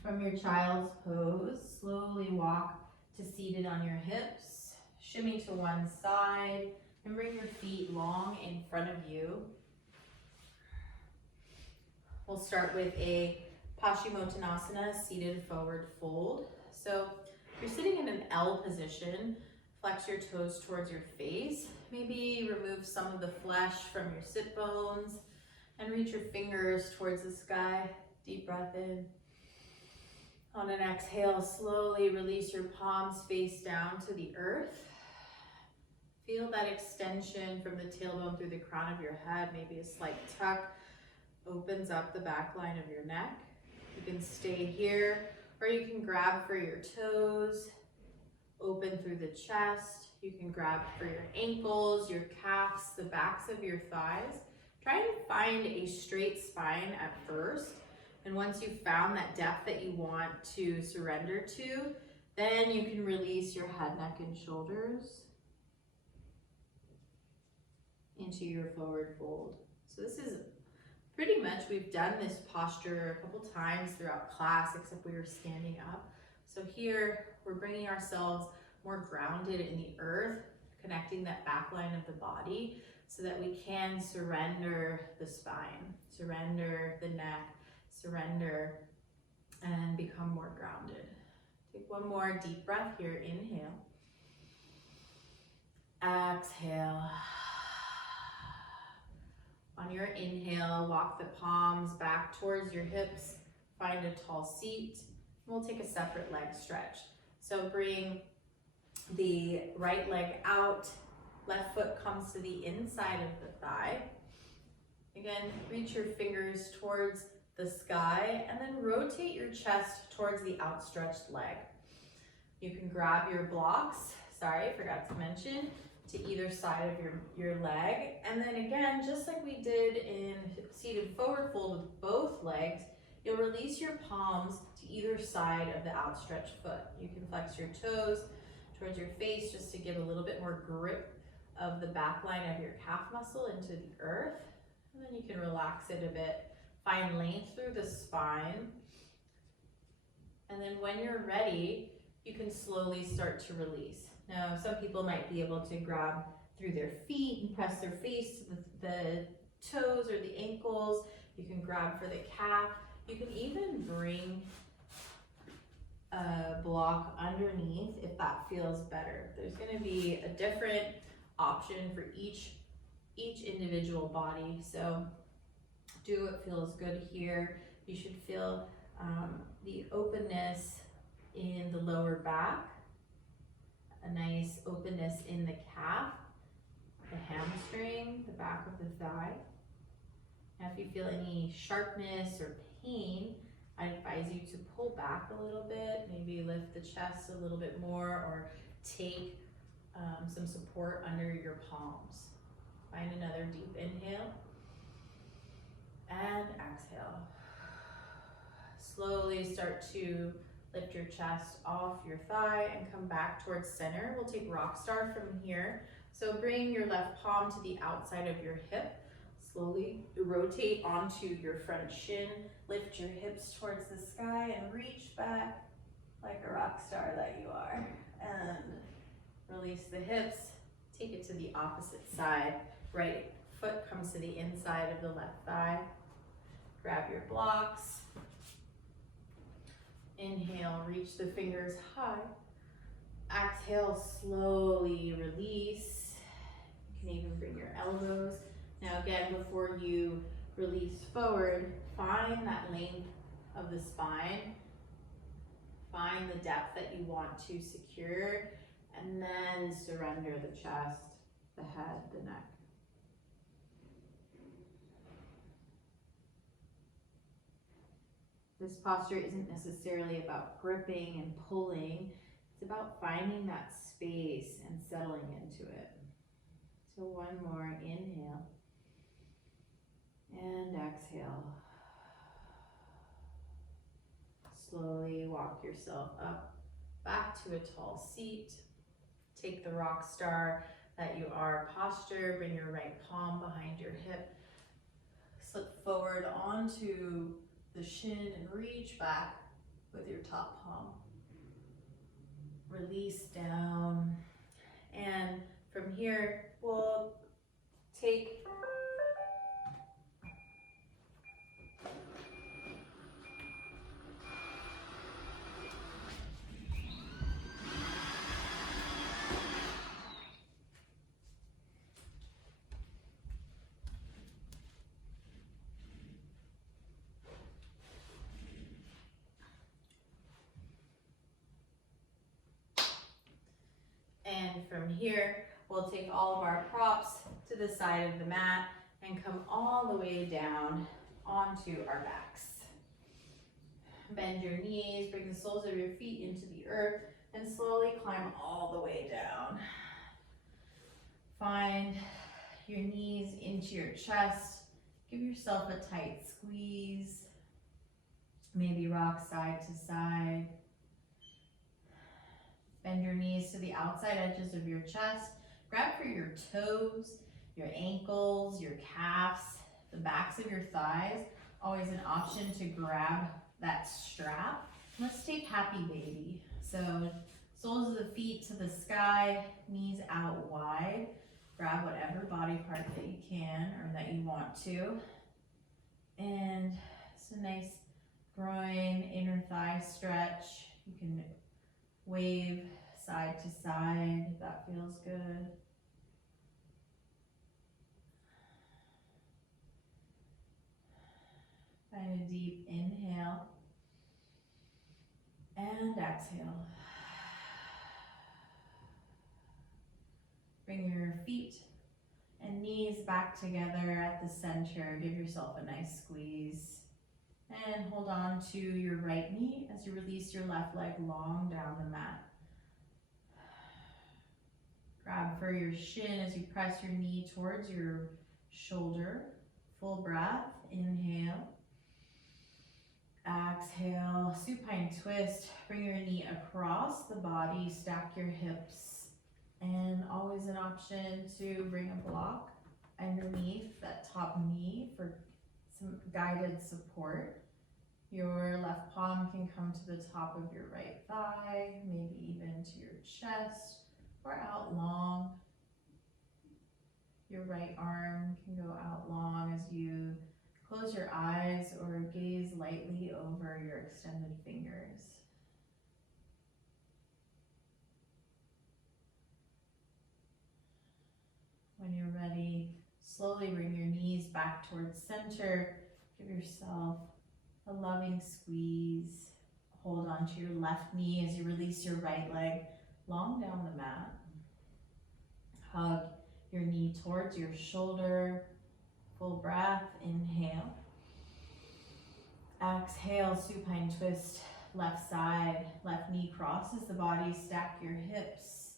From your child's pose, slowly walk to seated on your hips. Shimmy to one side and bring your feet long in front of you. We'll start with a Paschimottanasana, seated forward fold. So you're sitting in an L position. Flex your toes towards your face. Maybe remove some of the flesh from your sit bones and reach your fingers towards the sky. Deep breath in. On an exhale, slowly release your palms face down to the earth. Feel that extension from the tailbone through the crown of your head. Maybe a slight tuck opens up the back line of your neck. You can stay here, or you can grab for your toes, open through the chest. You can grab for your ankles, your calves, the backs of your thighs. Try and find a straight spine at first. And once you've found that depth that you want to surrender to, then you can release your head, neck, and shoulders into your forward fold. So this is pretty much, we've done this posture a couple times throughout class, except we were standing up. So here, we're bringing ourselves more grounded in the earth, connecting that back line of the body so that we can surrender the spine, surrender the neck, surrender, and become more grounded. Take one more deep breath here. Inhale. Exhale. On your inhale, walk the palms back towards your hips. Find a tall seat. We'll take a separate leg stretch. So bring the right leg out. Left foot comes to the inside of the thigh. Again, reach your fingers towards the sky and then rotate your chest towards the outstretched leg. You can grab your blocks, forgot to mention, to either side of your leg. And then again, just like we did in seated forward fold with both legs, you'll release your palms to either side of the outstretched foot. You can flex your toes towards your face just to give a little bit more grip of the back line of your calf muscle into the earth. And then you can relax it a bit. Find length through the spine. And then when you're ready, you can slowly start to release. Now, some people might be able to grab through their feet and press their face to the toes or the ankles. You can grab for the calf. You can even bring a block underneath if that feels better. There's going to be a different option for each individual body. So do what feels good here. You should feel the openness in the lower back, a nice openness in the calf, the hamstring, the back of the thigh. Now if you feel any sharpness or pain, I advise you to pull back a little bit, maybe lift the chest a little bit more, or take some support under your palms. Find another deep inhale and exhale. Slowly start to lift your chest off your thigh and come back towards center. We'll take rock star from here. So bring your left palm to the outside of your hip. Slowly rotate onto your front shin. Lift your hips towards the sky and reach back like a rock star that you are. And release the hips. Take it to the opposite side. Right foot comes to the inside of the left thigh. Grab your blocks. Inhale, reach the fingers high. Exhale, slowly release. You can even bring your elbows. Now again, before you release forward, find that length of the spine. Find the depth that you want to secure, and and surrender the chest, the head, the neck. This posture isn't necessarily about gripping and pulling. It's about finding that space and settling into it. So one more, inhale and exhale. Slowly walk yourself up, back to a tall seat. Take the rock star that you are posture, bring your right palm behind your hip. Slip forward onto the shin and reach back with your top palm. Release down. And from here, we'll take from here, we'll take all of our props to the side of the mat and come all the way down onto our backs. Bend your knees, bring the soles of your feet into the earth, and slowly climb all the way down. Find your knees into your chest. Give yourself a tight squeeze. Maybe rock side to side. Bend your knees to the outside edges of your chest. Grab for your toes, your ankles, your calves, the backs of your thighs. Always an option to grab that strap. Let's take happy baby. So soles of the feet to the sky, knees out wide. Grab whatever body part that you can or that you want to. And it's a nice groin, inner thigh stretch. You can wave side to side if that feels good. Find a deep inhale and exhale. Bring your feet and knees back together at the center. Give yourself a nice squeeze. And hold on to your right knee as you release your left leg long down the mat. Grab for your shin as you press your knee towards your shoulder. Full breath, inhale. Exhale, supine twist. Bring your knee across the body, stack your hips. And always an option to bring a block underneath that top knee for some guided support. Your left palm can come to the top of your right thigh, maybe even to your chest or out long. Your right arm can go out long as you close your eyes or gaze lightly over your extended fingers. When you're ready, slowly bring your knees back towards center. Give yourself a loving squeeze. Hold onto your left knee as you release your right leg long down the mat. Hug your knee towards your shoulder. Full breath, inhale. Exhale, supine twist, left side. Left knee crosses the body, stack your hips.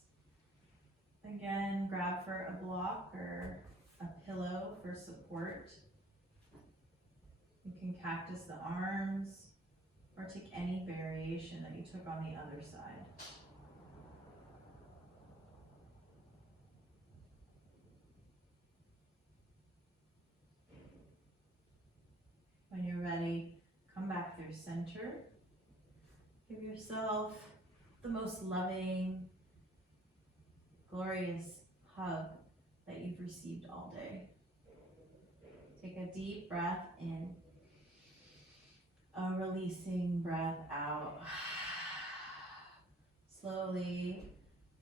Again, grab for a block or a pillow for support. You can cactus the arms or take any variation that you took on the other side. When you're ready, come back through center. Give yourself the most loving, glorious hug that you've received all day. Take a deep breath in, a releasing breath out. Slowly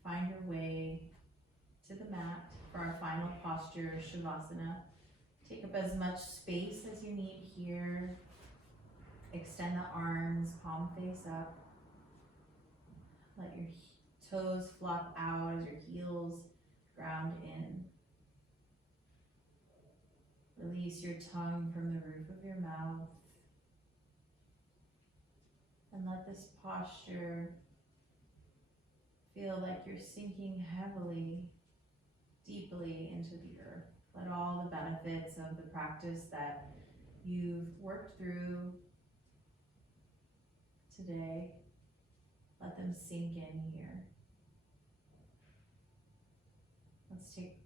find your way to the mat for our final posture, Shavasana. Take up as much space as you need here. Extend the arms, palm face up. Let your toes flop out as your heels Release your tongue from the roof of your mouth. And let this posture feel like you're sinking heavily, deeply into the earth. Let all the benefits of the practice that you've worked through today, let them sink in here. Let's take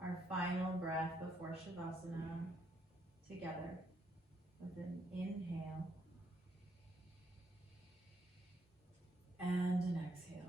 our final breath before Shavasana together with an inhale and an exhale.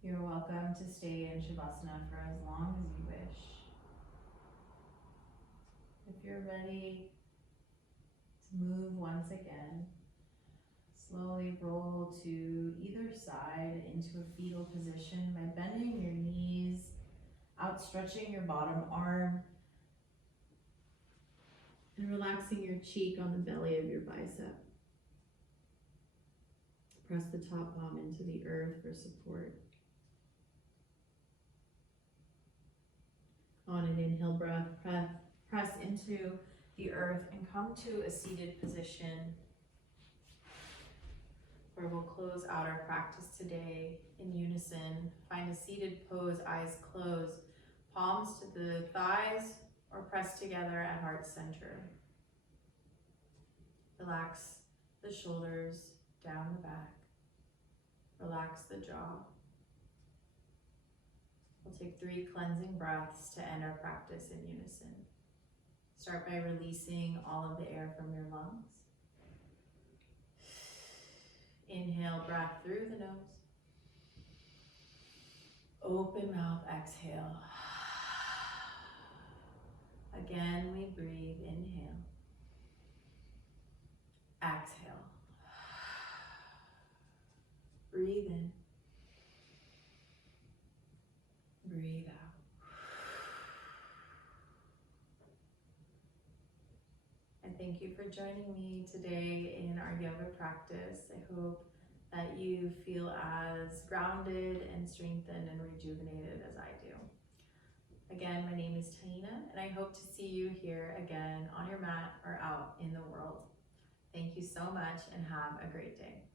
You're welcome to stay in Shavasana for as long as you wish. If you're ready to move once again, slowly roll to either side into a fetal position by bending your knees, outstretching your bottom arm, and relaxing your cheek on the belly of your bicep. Press the top palm into the earth for support. On an inhale breath, press into the earth and come to a seated position where we'll close out our practice today in unison. Find a seated pose, eyes closed, palms to the thighs or pressed together at heart center. Relax the shoulders down the back. Relax the jaw. We'll take 3 cleansing breaths to end our practice in unison. Start by releasing all of the air from your lungs. Inhale, breath through the nose. Open mouth, exhale. Again, we breathe. Inhale. Exhale. Breathe in. Breathe out. I thank you for joining me today in our yoga practice. I hope that you feel as grounded and strengthened and rejuvenated as I do. Again, my name is Taina, and I hope to see you here again on your mat or out in the world. Thank you so much and have a great day.